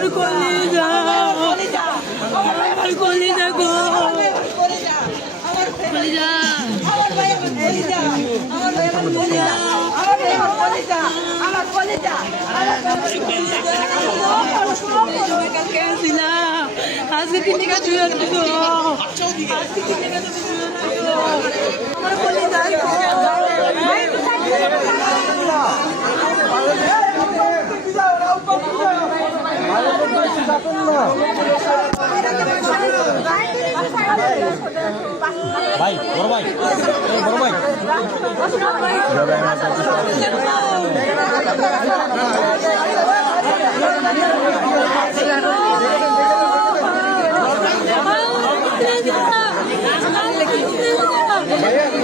আমার কলিজা, আমার কলিজা গো, কলিজা, আজকে তিন টাকা চুয়ে গো, আজকে 3 টাকা তুমি চুয়ে আমার কলিজা ভাই বড় ভাই বড় ভাই ভাই